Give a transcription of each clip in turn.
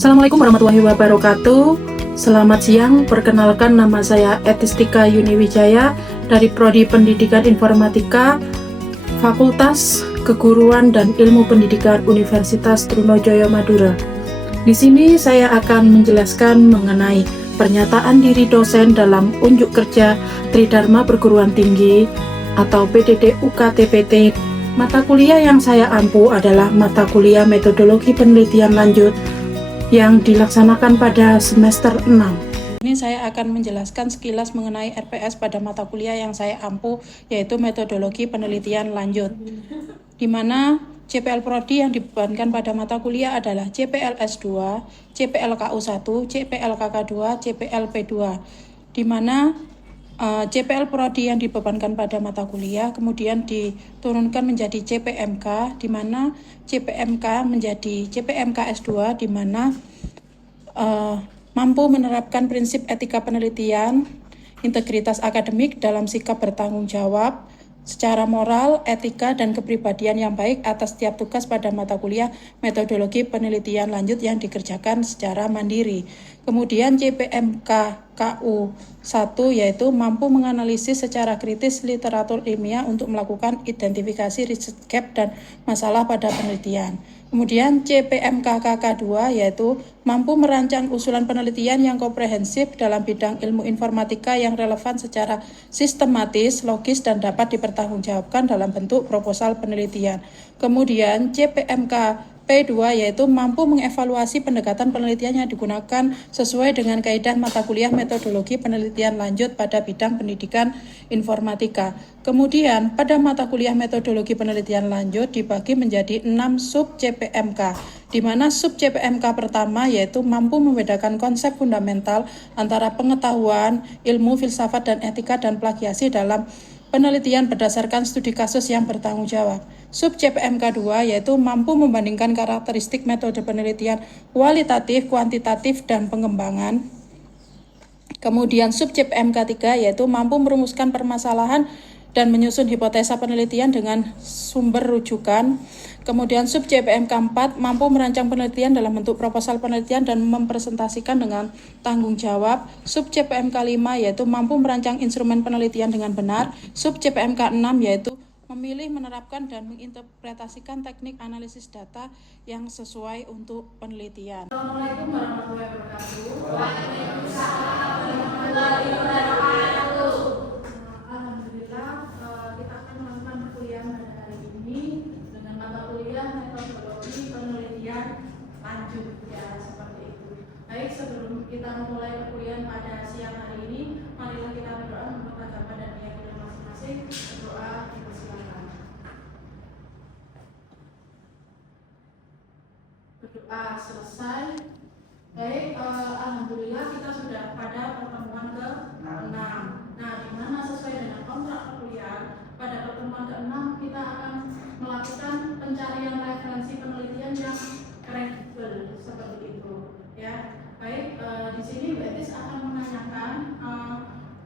Assalamualaikum warahmatullahi wabarakatuh. Selamat siang, perkenalkan nama saya Etistika Yuniwijaya dari Prodi Pendidikan Informatika, Fakultas Keguruan dan Ilmu Pendidikan Universitas Trunojoyo Madura. Di sini saya akan menjelaskan mengenai pernyataan diri dosen dalam unjuk kerja Tridharma Perguruan Tinggi atau PDD UKT-PT. Mata kuliah yang saya ampu adalah mata kuliah Metodologi Penelitian Lanjut yang dilaksanakan pada semester 6. Ini saya akan menjelaskan sekilas mengenai RPS pada mata kuliah yang saya ampu, yaitu Metodologi Penelitian Lanjut, di mana CPL Prodi yang dibebankan pada mata kuliah adalah CPL S2, CPL KU1, CPL KK2, CPL P2, di mana CPL Prodi yang dibebankan pada mata kuliah kemudian diturunkan menjadi CPMK, di mana CPMK menjadi CPMK S2, di mana mampu menerapkan prinsip etika penelitian, integritas akademik dalam sikap bertanggung jawab secara moral, etika, dan kepribadian yang baik atas setiap tugas pada mata kuliah Metodologi Penelitian Lanjut yang dikerjakan secara mandiri. Kemudian CPMK KU1 yaitu mampu menganalisis secara kritis literatur ilmiah untuk melakukan identifikasi riset gap dan masalah pada penelitian. Kemudian CPMK KK2 yaitu mampu merancang usulan penelitian yang komprehensif dalam bidang ilmu informatika yang relevan secara sistematis, logis, dan dapat dipertanggungjawabkan dalam bentuk proposal penelitian. Kemudian CPMK P2 yaitu mampu mengevaluasi pendekatan penelitian yang digunakan sesuai dengan kaidah mata kuliah Metodologi Penelitian Lanjut pada bidang pendidikan informatika. Kemudian pada mata kuliah Metodologi Penelitian Lanjut dibagi menjadi 6 sub CPMK, di mana sub CPMK pertama yaitu mampu membedakan konsep fundamental antara pengetahuan, ilmu, filsafat, dan etika dan plagiasi dalam penelitian berdasarkan studi kasus yang bertanggung jawab. Sub CPMK 2 yaitu mampu membandingkan karakteristik metode penelitian kualitatif, kuantitatif, dan pengembangan. Kemudian sub CPMK 3 yaitu mampu merumuskan permasalahan dan menyusun hipotesa penelitian dengan sumber rujukan. Kemudian sub CPMK 4 mampu merancang penelitian dalam bentuk proposal penelitian dan mempresentasikan dengan tanggung jawab. Sub CPMK 5 yaitu mampu merancang instrumen penelitian dengan benar. Sub CPMK 6 yaitu memilih, menerapkan, dan menginterpretasikan teknik analisis data yang sesuai untuk penelitian. Assalamualaikum warahmatullahi wabarakatuh. Waalaikumsalam warahmatullahi wabarakatuh. Alhamdulillah, kita akan melakukan perkuliahan pada hari ini dengan mata kuliah Metodologi Penelitian Lanjut, ya seperti itu. Baik, sebelum kita memulai perkuliahan pada siang hari ini, marilah kita berdoa menurut agama dan keyakinan masing-masing. Berdoa. Berdoa selesai. Baik, alhamdulillah kita sudah pada pertemuan ke-6. Nah, di mana sesuai dengan kontrak perkuliahan, pada pertemuan ke-6 kita akan melakukan pencarian referensi penelitian yang kredibel seperti itu, ya. Baik, di sini Bu Etis akan menanyakan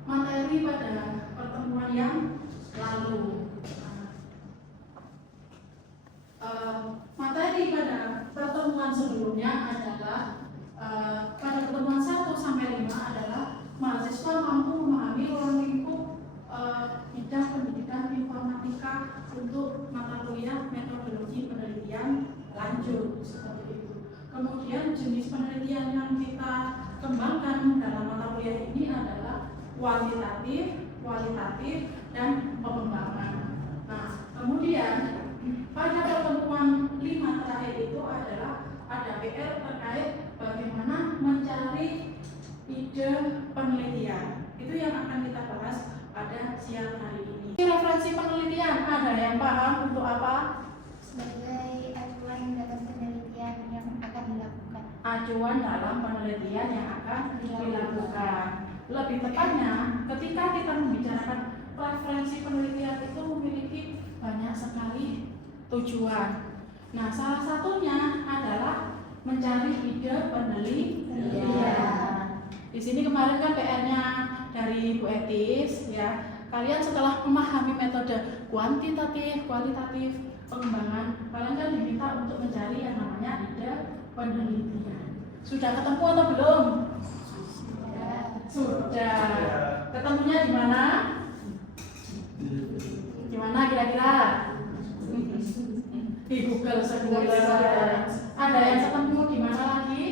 materi pada pertemuan yang lalu. Materi pada pertemuan sebelumnya adalah pada pertemuan 1 sampai 5 adalah mahasiswa mampu memahami ruang lingkup bidang pendidikan informatika untuk mata kuliah Metodologi Penelitian Lanjut seperti itu. Kemudian jenis penelitian yang kita kembangkan dalam mata kuliah ini adalah kuantitatif, kualitatif, dan pengembangan. Nah, kemudian pada pertemuan 5 terakhir itu adalah ada PR terkait bagaimana mencari ide penelitian. Itu yang akan kita bahas pada siang hari ini. Referensi penelitian, ada yang paham untuk apa? Sebagai acuan dalam penelitian yang akan dilakukan. Acuan dalam penelitian yang akan dilakukan. Lebih tepatnya, ketika kita membicarakan referensi penelitian itu memiliki banyak sekali tujuan. Nah, salah satunya adalah mencari ide penelitian. Di sini kemarin kan PR-nya dari Bu Etis, ya. Kalian setelah memahami metode kuantitatif, kualitatif, pengembangan, kalian kan diminta untuk mencari yang namanya ide penelitian. Sudah ketemu atau belum? Sudah. Ketemunya di mana? Di mana kira-kira? Di Google semua. Ada yang ketemu di mana lagi?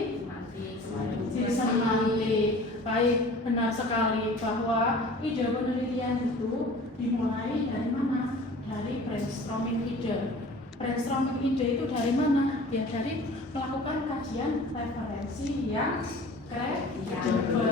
Di Semantik. Baik, benar sekali bahwa ide penelitian itu dimulai dari mana? Dari brainstorming ide. Brainstorming ide itu dari mana? Ya dari melakukan kajian referensi yang kredibel.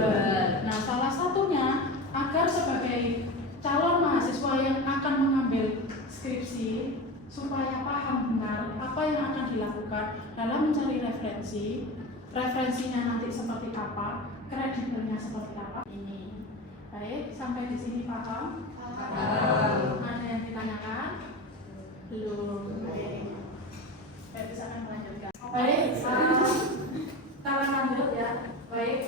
Nah, salah satunya agar sebagai calon mahasiswa yang akan mengambil skripsi supaya paham benar apa yang akan dilakukan dalam mencari referensi, referensinya nanti seperti apa, kredibelnya seperti apa. Ini baik, sampai di sini paham? Ada yang ditanyakan? Belum. Baik, bisa melanjutkan. Baik, kita lanjut ya. Baik,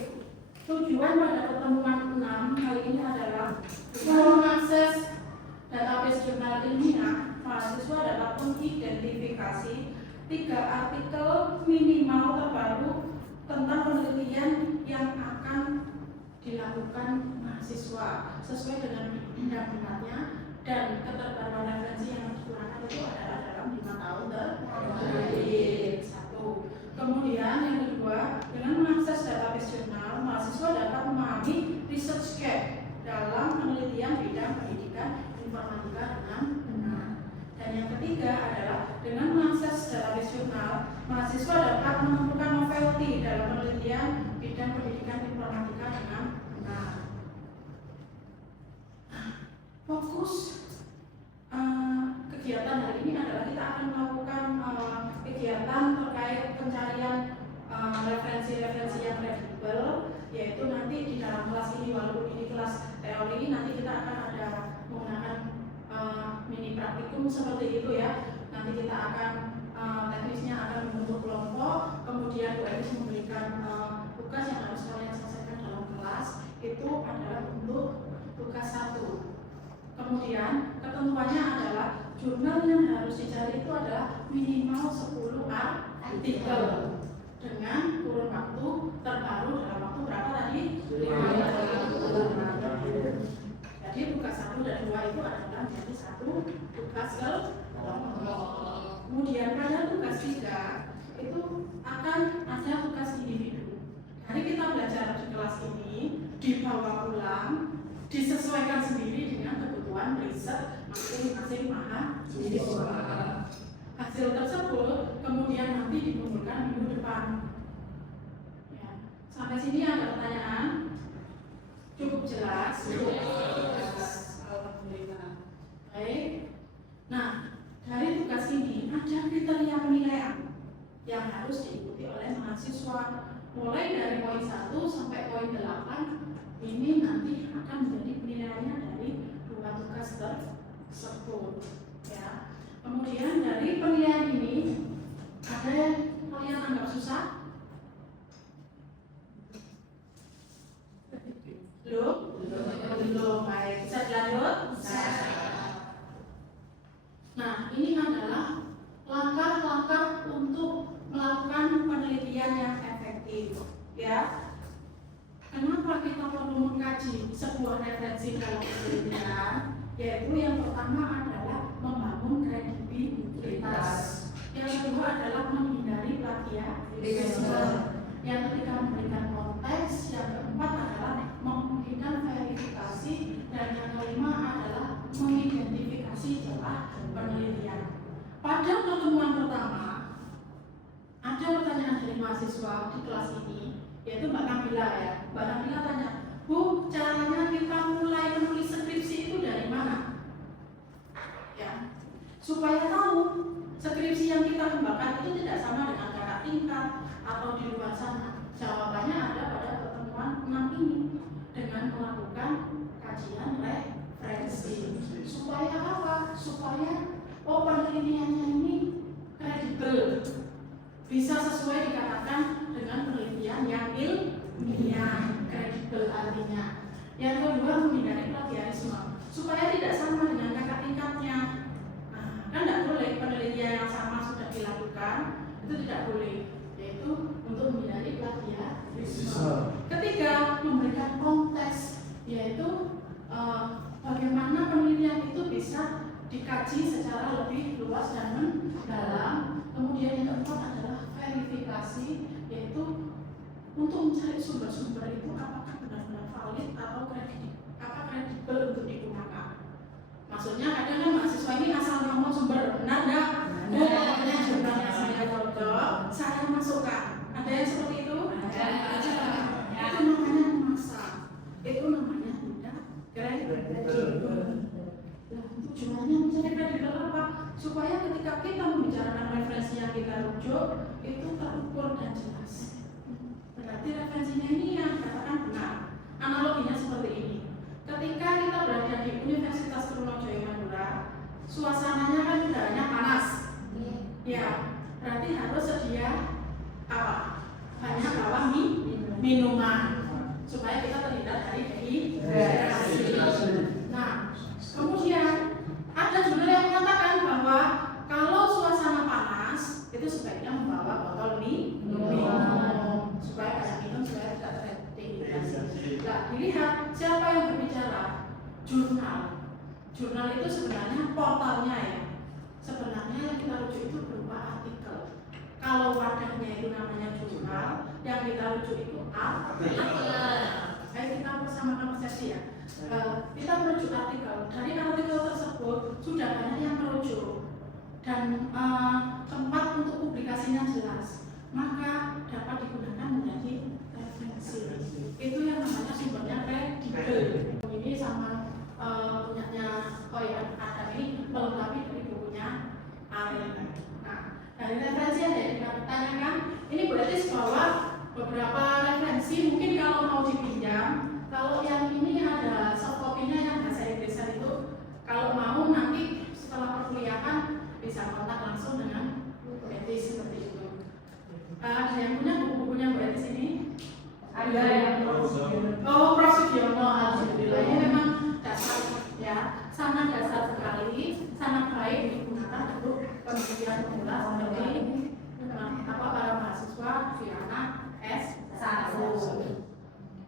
tujuan pada pertemuan 6 kali ini adalah mengakses database jurnal ilmiah. Mahasiswa dapat mengidentifikasi 3 artikel minimal terbaru tentang penelitian yang akan dilakukan mahasiswa sesuai dengan bidang minatnya, dan keterbaruan referensi yang digunakan itu adalah dalam 5 tahun terakhir. 1. Kemudian yang kedua, dengan mengakses database jurnal, mahasiswa dapat memahami research gap dalam penelitian bidang pendidikan informatika dengan benar. Dan yang ketiga adalah dengan mengakses database jurnal, mahasiswa dapat menentukan novelty dalam penelitian bidang pendidikan informatika dengan benar. Fokus kegiatan hari ini adalah kita akan melakukan kegiatan terkait pencarian referensi-referensi yang kredibel, yaitu nanti di dalam kelas ini, walaupun ini kelas teori, nanti kita akan ada menggunakan mini praktikum seperti itu ya. Nanti kita akan teknisnya akan membentuk kelompok, kemudian Bu Elis memberikan tugas yang harus kalian selesaikan dalam kelas. Itu adalah bentuk tugas 1. Kemudian ketentuannya adalah jurnal yang harus dicari itu adalah minimal 10 artikel dengan kurun waktu terbaru dalam waktu berapa tadi? 5 tahun. Jadi tugas 1 dan 2 itu adalah menjadi 1 tugas kelompok. Kemudian pada tugas 3 itu akan ada tugas individu. Hari kita belajar di kelas ini dibawa pulang, disesuaikan sendiri dengan kebutuhan riset masing-masing mahasiswa. Hasil tersebut kemudian nanti dikumpulkan minggu depan. Ya. Sampai sini ada pertanyaan? Cukup jelas? Jelas. Alhamdulillah. Baik. Nah, dari tugas ini ada kriteria penilaian yang harus diikuti oleh mahasiswa. Mulai dari poin 1 sampai poin 8 ini nanti akan menjadi penilaiannya dari 2 tugas tersebut. Ya. Kemudian dari penilaian ini ada yang kalian anggap susah? Belum. Baik, bisa dilanjut? Nah, ini adalah langkah-langkah untuk melakukan penelitian yang efektif. Ya. Kenapa kita perlu mengkaji sebuah referensi dalam penelitian? Yaitu yang pertama adalah membangun kredibilitas. Yang kedua adalah menghindari plagiarisme. Yang ketiga memberikan konteks. Yang keempat adalah memberikan verifikasi. Dan yang kelima adalah mengidentifikasi celah penelitian. Pada pertemuan pertama, ada pertanyaan dari mahasiswa di kelas ini, yaitu Mbak Nabila ya. Mbak Nabila tanya, Bu, caranya kita mulai menulis skripsi itu dari mana? Ya, supaya tahu skripsi yang kita kembangkan itu tidak sama dengan kakak tingkat atau di luar sana. Jawabannya ada pada pertemuan 6 ini dengan melakukan kajian referensi. Supaya apa? Supaya penelitiannya ini kredibel, bisa sesuai dikatakan dengan penelitian yang ilmiah, kredibel artinya. Yang kedua, menghindari plagiarisme supaya tidak sama dengan kakak tingkatnya. Nah, kan tidak boleh penelitian yang sama sudah dilakukan, itu tidak boleh. yaitu untuk menghindari plagiarisme. Ketiga, memberikan konteks, yaitu bagaimana penelitian itu bisa dikaji secara lebih luas dan mendalam. Kemudian yang keempat adalah verifikasi, yaitu untuk mencari sumber-sumber itu apakah benar-benar valid atau kredibel untuk digunakan. Maksudnya kadang kan mahasiswa ini asal ngomong sumber, benar nggak? Pokoknya jurnalnya saya cocok, saya masukkan. Ada yang seperti itu? Ada. Itu namanya memaksa. Itu namanya tidak kredibel. Tujuannya mencari kredibel apa? Supaya ketika kita membicarakan referensi yang kita rujuk itu terukur dan jelas. Berarti referensinya ini yang dikatakan benar. Analoginya seperti ini. Ketika kita berada di Universitas Trunojoyo Madura, suasananya kan udaranya panas. Ya, berarti harus sedia apa? Banyak bawa minuman supaya kita terhindar dari dehidrasi. Nah, kemudian ada jurnal yang mengatakan bahwa kalau suasana panas itu sebaiknya membawa botol minum supaya banyak minum supaya tidak terdehidrasi. Nah, dilihat siapa yang berbicara? Jurnal. Jurnal itu sebenarnya portalnya ya. Sebenarnya yang kita rujuk itu berupa artikel. Kalau wadahnya itu namanya jurnal, yang kita rujuk itu artikel. Ayo kita bersama-sama persepsi ya. Kita merujuk artikel. Dari artikel tersebut sudah banyak yang merujuk dan tempat untuk publikasinya jelas, maka dapat digunakan menjadi referensi. Itu yang namanya sumbernya kredibel. Ini sama punyanya Adam ini melengkapi dari bukunya Ariel. Nah, dari referensi yang ditanyakan, ini berarti bahwa beberapa referensi mungkin kalau mau dipinjam. Kalau yang ini ada soft copy-nya yang bahasa Inggrisan itu, kalau mau nanti setelah perkuliahan bisa kontak langsung dengan Bu Etis seperti itu. Ada yang punya buku-bukunya Bu Etis ini? Ada yang Prof. Sugiono, alhamdulillah. Ini memang dasar ya, sangat dasar sekali, sangat baik digunakan untuk penelitian pemula seperti para mahasiswa di anak S1.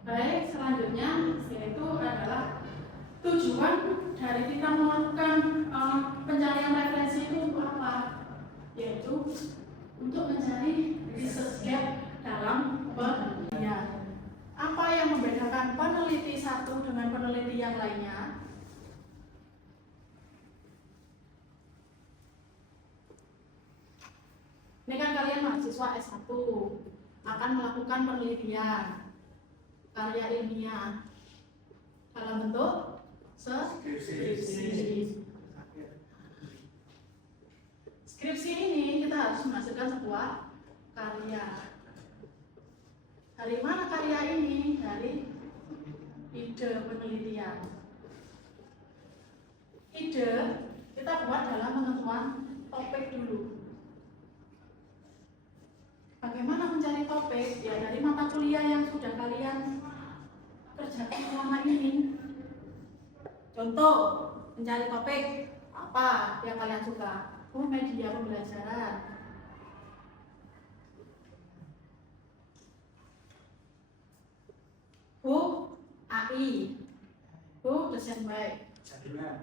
Baik, selanjutnya yaitu adalah tujuan dari kita melakukan pencarian referensi itu untuk apa? Yaitu untuk mencari research gap dalam penelitian. Apa yang membedakan peneliti satu dengan peneliti yang lainnya? Ini kan kalian mahasiswa S1 akan melakukan penelitian karya ilmiah dalam bentuk skripsi. Skripsi ini kita harus menghasilkan sebuah karya. Dari mana karya ini? Dari ide penelitian. Ide kita buat dalam penentuan topik dulu. Bagaimana mencari topik? Ya dari mata kuliah yang sudah kalian kerjakan selama ini. Contoh, mencari topik apa yang kalian suka? Media pembelajaran. AI. Dosen baik. Jaringan.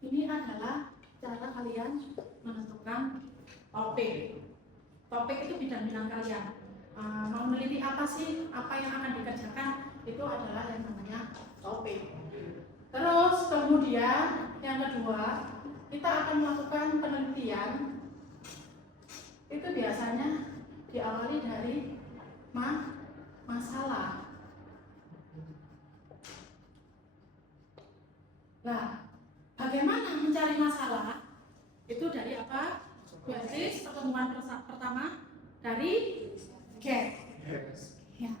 Ini adalah cara kalian menentukan topik. Topik itu bidang-bidang kalian. Mau meneliti apa sih? Apa yang akan dikerjakan? Itu adalah yang namanya topik. Terus kemudian yang kedua, kita akan melakukan penelitian. Itu biasanya diawali dari masalah. Nah, bagaimana mencari masalah? Itu dari apa? Basis pertemuan pertama dari gap. Ya.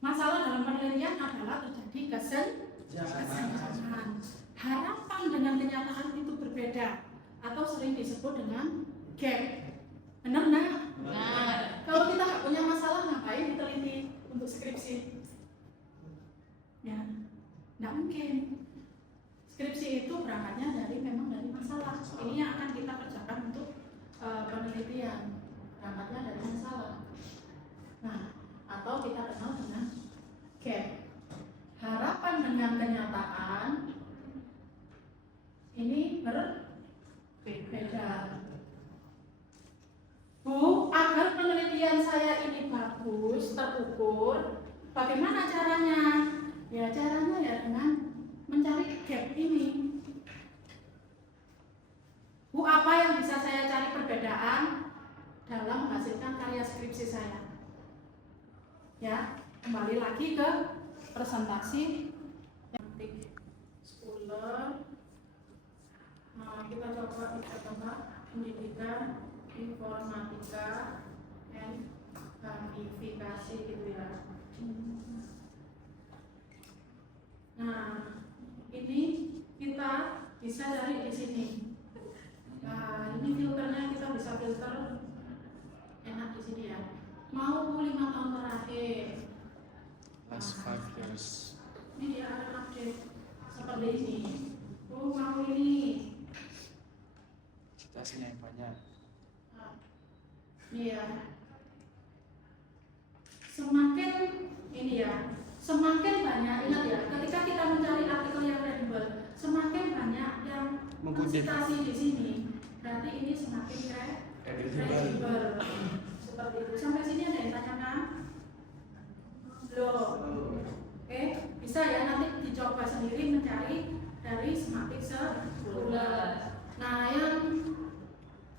Masalah dalam penelitian adalah terjadi kesenjangan. Harapan dengan kenyataan itu berbeda atau sering disebut dengan gap. Benar nggak? Benar. Kalau kita nggak punya masalah, ngapain diteliti untuk skripsi? Ya, nggak mungkin. Skripsi itu berangkatnya memang dari masalah. ini yang akan kita kerjakan untuk penelitian. Berangkatnya dari masalah. Nah, atau kita kenal dengan gap. Harapan dengan kenyataan ini berbeda. Bu, agar penelitian saya ini bagus, terukur, bagaimana caranya? Ya caranya ya dengan mencari gap ini. Bu, apa yang bisa saya cari perbedaan dalam menghasilkan karya skripsi saya? Ya, kembali lagi ke presentasi scholar. Nah, kita coba pendidikan informatika dan gamifikasi gitu ya. Nah, ini kita bisa cari di sini. Nah, ini filternya kita bisa filter enak di sini ya. Mau 5 tahun terakhir. Last 5 years. Ini dia ada update seperti ini. Oh, mau ini. Citasinya yang banyak. Iya. Semakin ini ya, semakin banyak, ingat ya, ketika kita mencari artikel yang kredibel, semakin banyak yang mensitasi di sini, berarti ini semakin kredibel. Seperti itu. Sampai sini ada yang tanyakan? Loh. Oke, bisa ya nanti dicoba sendiri mencari dari Sematik Scholar. Nah, yang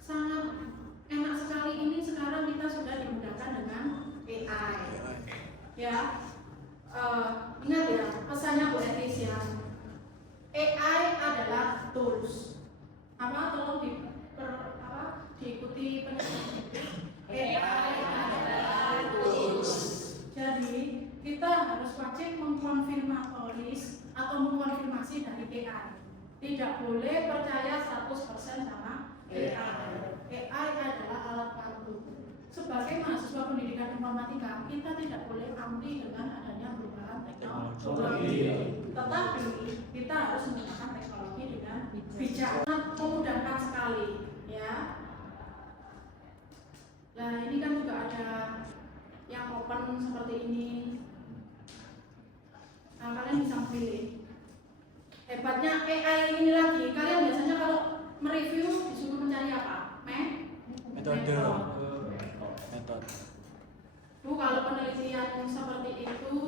sangat enak sekali ini sekarang kita sudah dimudahkan dengan AI. Ya, ingat ya pesannya Bu Etis ya. AI adalah tools. Tolong diikuti penjelasan. AI adalah tools. Jadi kita harus wajib mengkonfirmatoris atau mengkonfirmasi dari AI. Tidak boleh percaya 100% sama AI. AI adalah alat bantu. Sebagai mahasiswa pendidikan informatika, kita tidak boleh anti dengan adanya perubahan teknologi. Tetapi kita harus menggunakan teknologi dengan bijak. Memudahkan sekali, ya. Nah, ini kan juga ada yang open seperti ini. Nah, kalian bisa pilih. Hebatnya AI ini lagi, kalian biasanya kalau mereview disuruh mencari apa? Metode. Bu, kalau penelitian seperti itu,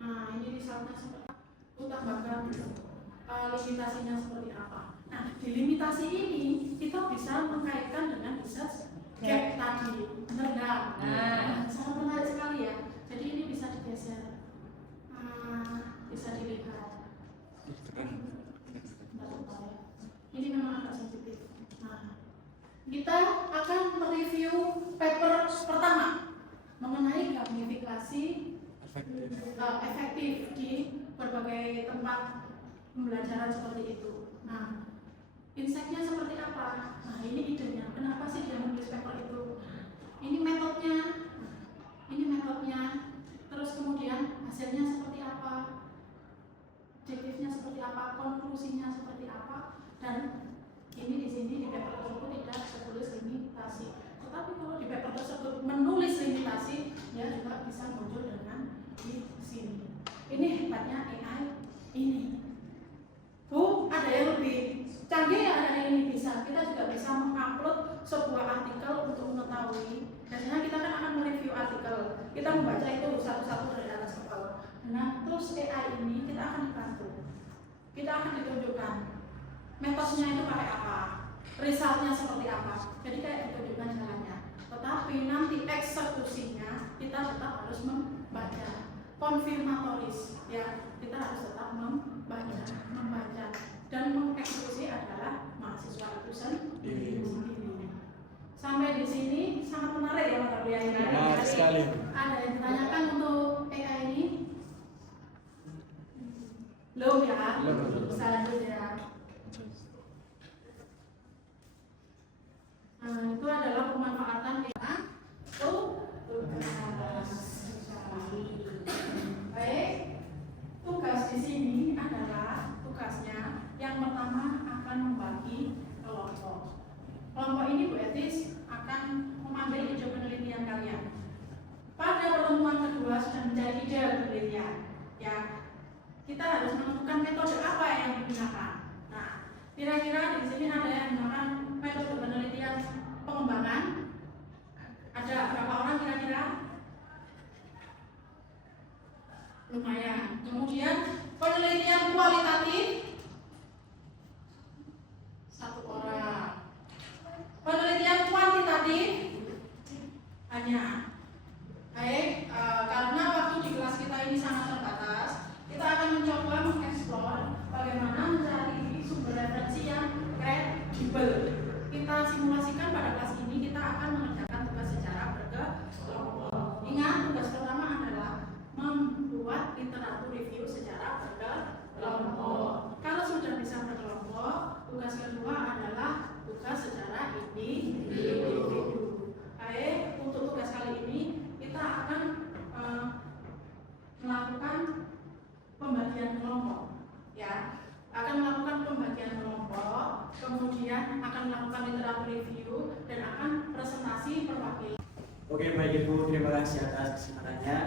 nah ini misalnya seperti itu, tambahkan limitasinya seperti apa. Nah, di limitasi ini kita bisa mengkaitkan dengan research gap tadi, benar nggak? Nah, sangat menarik sekali ya. Jadi ini bisa digeser, bisa dilihat. Ini memang agak sensitif. Nah, kita akan mereview paper pertama mengenai gamifikasi efektif di berbagai tempat pembelajaran seperti itu. Nah, insight-nya seperti apa? Nah, ini idenya. Kenapa sih dia menulis paper itu? Ini metodenya. Ini metodenya. Terus kemudian hasilnya seperti apa? Objektifnya seperti apa? Konklusinya seperti apa? Dan ini di sini di paper tersebut tidak tertulis limitasi. Tetapi kalau di paper tersebut menulis limitasi, dia juga bisa muncul dengan di sini. Ini hebatnya AI ini. Bu, ada yang lebih canggih ya dari ini bisa. Kita juga bisa mengupload sebuah artikel untuk mengetahui. Biasanya kita kan akan mereview artikel. Kita membaca itu satu-satu dari atas ke bawah. Nah, terus AI ini kita akan dibantu. Kita akan ditunjukkan metodenya itu pakai apa, resultnya seperti apa. Jadi kayak ditunjukkan jalannya. Tetapi nanti eksekusinya kita tetap harus membaca, konfirmatoris ya. Kita harus tetap membaca dan mengeksekusi adalah mahasiswa itu sendiri. Sampai di sini sangat menarik ya mata kuliah ini. Menarik sekali. Ada yang ditanyakan untuk AI ini? Belum ya? Bisa lanjut ya. Nah, itu adalah pemanfaatan AI. Baik, tugas di sini adalah tugasnya kita harus menentukan metode apa yang digunakan. Nah, kira-kira di sini ada yang menggunakan metode penelitian pengembangan. Ada berapa orang kira-kira? Lumayan. Kemudian penelitian kualitatif 1 orang. Penelitian kuantitatif hanya. Baik, karena waktu di kelas kita ini sangat terbatas, kita akan mencoba mengeksplor bagaimana mencari sumber referensi yang kredibel. Kita simulasikan pada kelas ini, kita akan mengerjakan tugas secara berkelompok. Ingat, tugas pertama adalah membuat literatur review secara berkelompok. Kalau sudah bisa berkelompok, tugas kedua adalah tugas secara individu. Baik, untuk tugas kali ini kita akan melakukan pembagian kelompok, ya. Akan melakukan pembagian kelompok, kemudian akan melakukan literatur review dan akan presentasi perwakilan. Oke, baik Ibu, terima kasih atas kesempatannya.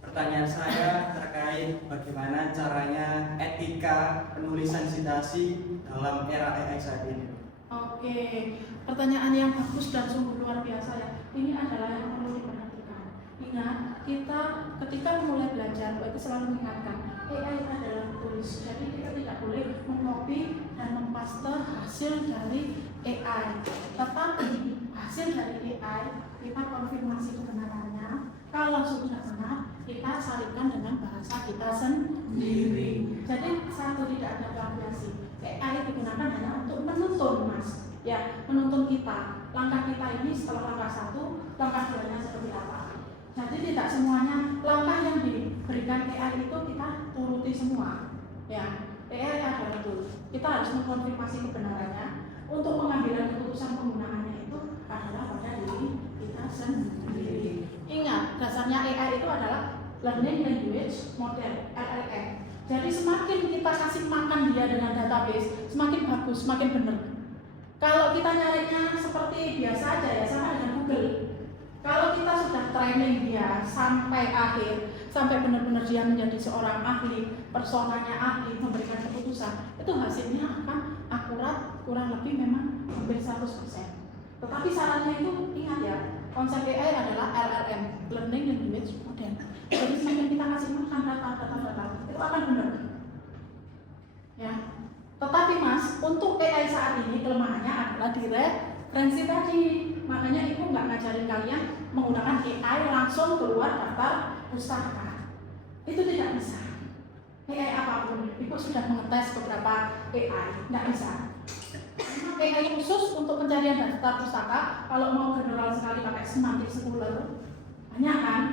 Pertanyaan saya terkait bagaimana caranya etika penulisan citasi dalam era AI saat ini. Oke, pertanyaan yang bagus dan sungguh luar biasa ya. Ini adalah yang perlu diperhatikan. Ingat, kita ketika mulai belajar, itu selalu mengingatkan AI adalah tulis. Jadi kita tidak boleh mengcopy dan mempaste hasil dari AI. Tetapi hasil dari AI kita konfirmasi kebenarannya. Kalau sudah benar, kita salingkan dengan bahasa kita sendiri. Jadi satu, tidak ada variasi. AI digunakan hanya untuk menuntun, Mas. Ya, menuntun kita. Langkah kita ini setelah langkah 1, langkah 2-nya seperti apa. Jadi tidak semuanya langkah yang diberikan AI itu kita turuti semua. Ya, AI adalah itu. Kita harus mengkonfirmasi kebenarannya. Untuk pengambilan keputusan penggunaannya itu adalah pada diri kita sendiri. Ingat, dasarnya AI itu adalah Learning Language Model (LLM). Jadi semakin kita kasih makan dia dengan database, semakin bagus, semakin benar. Kalau kita nyarinya seperti biasa aja ya, sama dengan Google. Kalau kita sudah training dia sampai akhir, sampai benar-benar dia menjadi seorang ahli, personanya ahli, memberikan keputusan, itu hasilnya akan akurat, kurang lebih memang hampir 100%. Tetapi syaratnya itu ingat ya, konsep AI adalah LLM, Learning Language Model. Jadi semakin kita kasih makan data, itu akan benar. Ya. Tetapi Mas, untuk AI saat ini kelemahannya adalah di referensi tadi. Makanya Ibu nggak ngajarin kalian menggunakan AI langsung keluar daftar pustaka. Itu tidak bisa. AI apapun, Ibu sudah mengetes beberapa AI, nggak bisa. AI khusus untuk pencarian daftar pustaka, kalau mau general sekali pakai semantik scholar, banyak kan?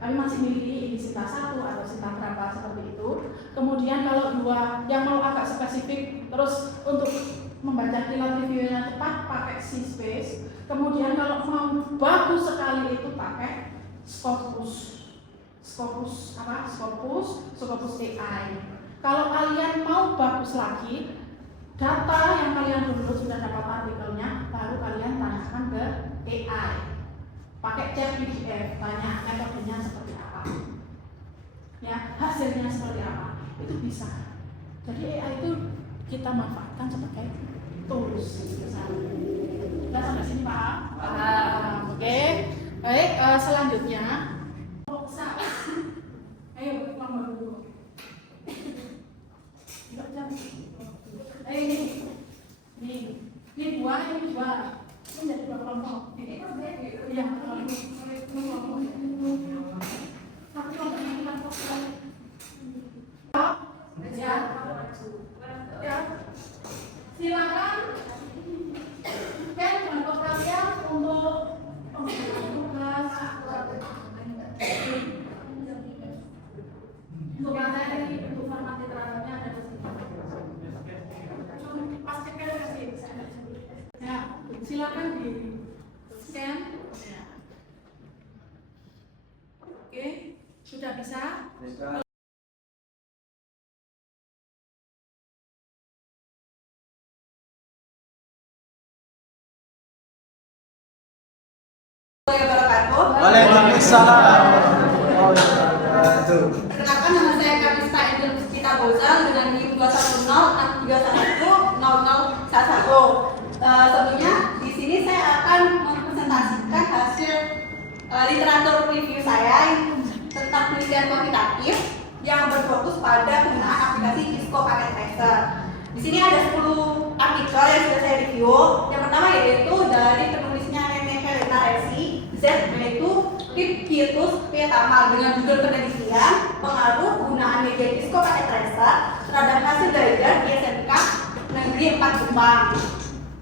Kami masih milih Sinta 1 atau Sinta berapa seperti itu. Kemudian kalau 2 yang mau agak spesifik, terus untuk membaca kilat reviewnya cepat pakai C-Space. Kemudian kalau mau bagus sekali itu pakai Scopus AI. Kalau kalian mau bagus lagi, data yang kalian dulu sudah dapat artikelnya, baru kalian tanyakan ke AI. Pakai chat PDF, tanya metodenya seperti apa, ya hasilnya seperti apa, itu bisa. Jadi AI itu kita manfaatkan sebagai tools. Sudah sampai sini Pak? Paham. Oke. Baik, selanjutnya ayo kelompok dulu. Ini dua. Ini jadi 2 kelompok. Iya, satu kelompok yang kita fokus. Ya, silakan. Kelompok kalian untuk tugas, untuk materi, untuk format literaturnya ada di sini. Pas ceknya kasih. Ya, silakan di scan. Ya. Oke, sudah bisa? Waalaikumsalam. Perkenalkan nama saya Kapista Endel Puspita proposal dengan NIM 21063110011. Sebelumnya di sini saya akan mempresentasikan hasil literatur review saya tentang penelitian kuantitatif yang berfokus pada penggunaan aplikasi Cisco Packet Tracer. Di sini ada 10 artikel yang sudah saya review. Yang pertama yaitu dari penulisnya Nene Helena Resi, Z, yaitu Kip Kietus Pietamal dengan judul penelitian pengaruh penggunaan media Cisco Packet Tracer terhadap hasil belajar di SMK Negeri 4 Jombang.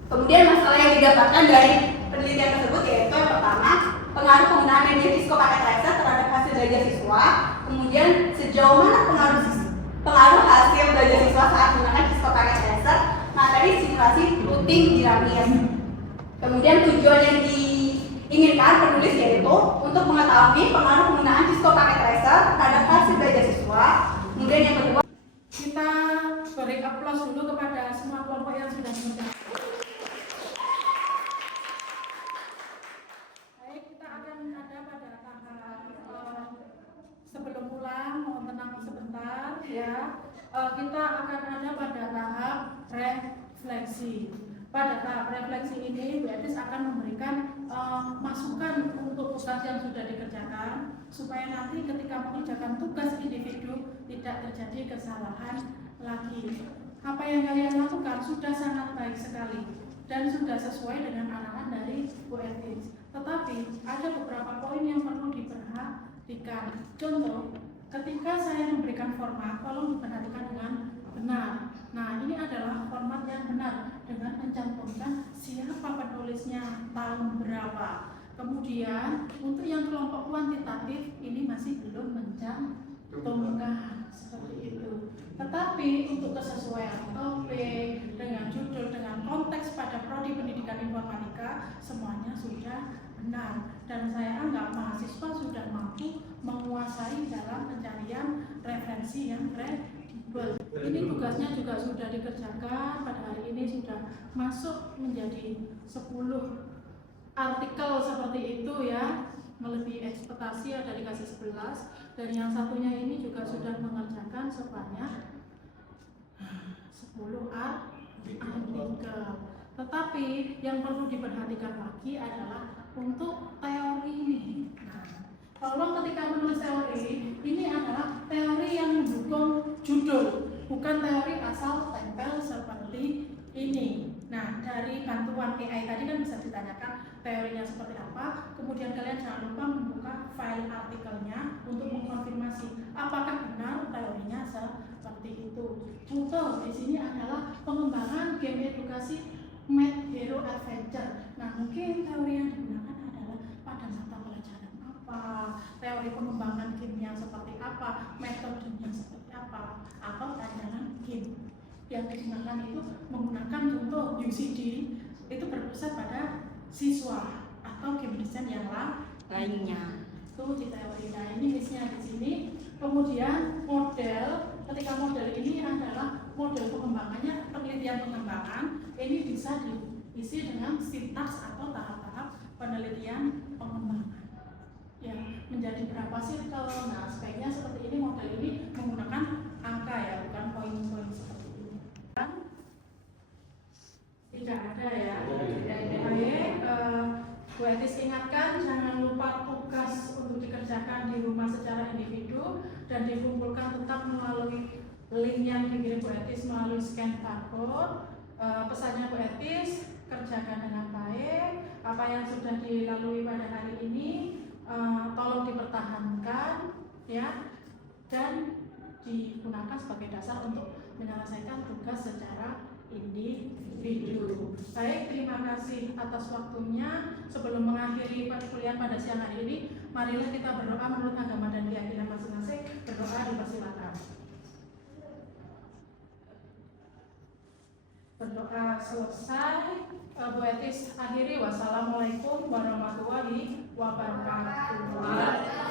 Kemudian masalah yang didapatkan dari penelitian tersebut yaitu yang pertama, pengaruh penggunaan media Cisco Packet Tracer terhadap hasil belajar siswa. Kemudian sejauh mana pengaruh hasil belajar siswa saat menggunakan Cisco Packet Tracer, materi simulasi routing dinamis. Kemudian tujuan yang diinginkan penulis yaitu untuk mengetahui pengaruh penggunaan Cisco Packet Tracer terhadap hasil belajar siswa. Kemudian yang kedua, Kita beri aplaus dulu kepada semua kelompok yang sudah mengerjakan. Baik, kita akan ada pada tahap sebelum pulang, mohon tenang sebentar ya. Kita akan ada pada tahap refleksi. Pada tahap refleksi ini, Bu Etis akan memberikan masukan untuk tugas yang sudah dikerjakan, supaya nanti ketika mengerjakan tugas individu tidak terjadi kesalahan lagi. Apa yang kalian lakukan sudah sangat baik sekali dan sudah sesuai dengan arahan dari Bu Etis. Tetapi ada beberapa poin yang perlu diperhatikan. Contoh, ketika saya memberikan format, tolong diperhatikan dengan benar. Nah, ini adalah format yang benar dengan mencantumkan siapa penulisnya, tahun berapa. Kemudian, untuk yang kelompok kuantitatif ini masih belum mencantumkan seperti itu. Tetapi untuk kesesuaian topik, dengan judul, dengan konteks pada prodi pendidikan informatika, semuanya sudah benar. Dan saya anggap mahasiswa sudah mampu menguasai dalam pencarian referensi yang kredibel. Ini tugasnya juga sudah dikerjakan, pada hari ini sudah masuk menjadi 10 artikel seperti itu ya, melebihi ekspektasi, ada dikasih 11, dan yang satunya ini juga sudah mengerjakan sebanyak 10 artikel. Tetapi yang perlu diperhatikan lagi adalah untuk teori ini. Tolong ketika menulis teori, ini adalah teori yang mendukung judul, bukan teori asal tempel seperti ini. Nah, dari bantuan AI tadi kan bisa ditanyakan teorinya seperti apa, kemudian kalian jangan lupa membuka file artikelnya untuk mengkonfirmasi apakah benar teorinya seperti itu. Contoh di sini adalah pengembangan game edukasi Mad Hero Adventure. Nah, mungkin teori yang digunakan adalah pada mata pelajaran apa, teori pengembangan gamenya seperti apa, metodenya seperti apa, atau rancangan game yang digunakan itu menggunakan contoh UCD itu berpusat pada siswa atau game design yang lainnya. Itu di teori. Nah, ini misalnya di sini. Kemudian model, ketika model ini adalah model pengembangannya, penelitian pengembangan, ini bisa diisi dengan sintaks atau tahap-tahap penelitian pengembangan. Ya, menjadi berapa circle. Nah, speknya seperti ini, model ini menggunakan angka ya, bukan poin-poin seperti ini. Tidak ada ya. Baik, Bu Etis ingatkan jangan lupa tugas untuk dikerjakan di rumah secara individu dan dikumpulkan tetap melalui link yang dikirim Bu Etis melalui scan barcode. Pesannya Bu Etis, kerjakan dengan baik. Apa yang sudah dilalui pada hari ini tolong dipertahankan ya, dan digunakan sebagai dasar untuk menyelesaikan tugas secara individu. Baik, terima kasih atas waktunya. Sebelum mengakhiri perkuliahan pada siang hari ini, marilah kita berdoa menurut agama dan keyakinan masing-masing. Berdoa dipersilakan. Berdoa selesai. Bu Etis akhiri. Wassalamualaikum warahmatullahi wabarakatuh.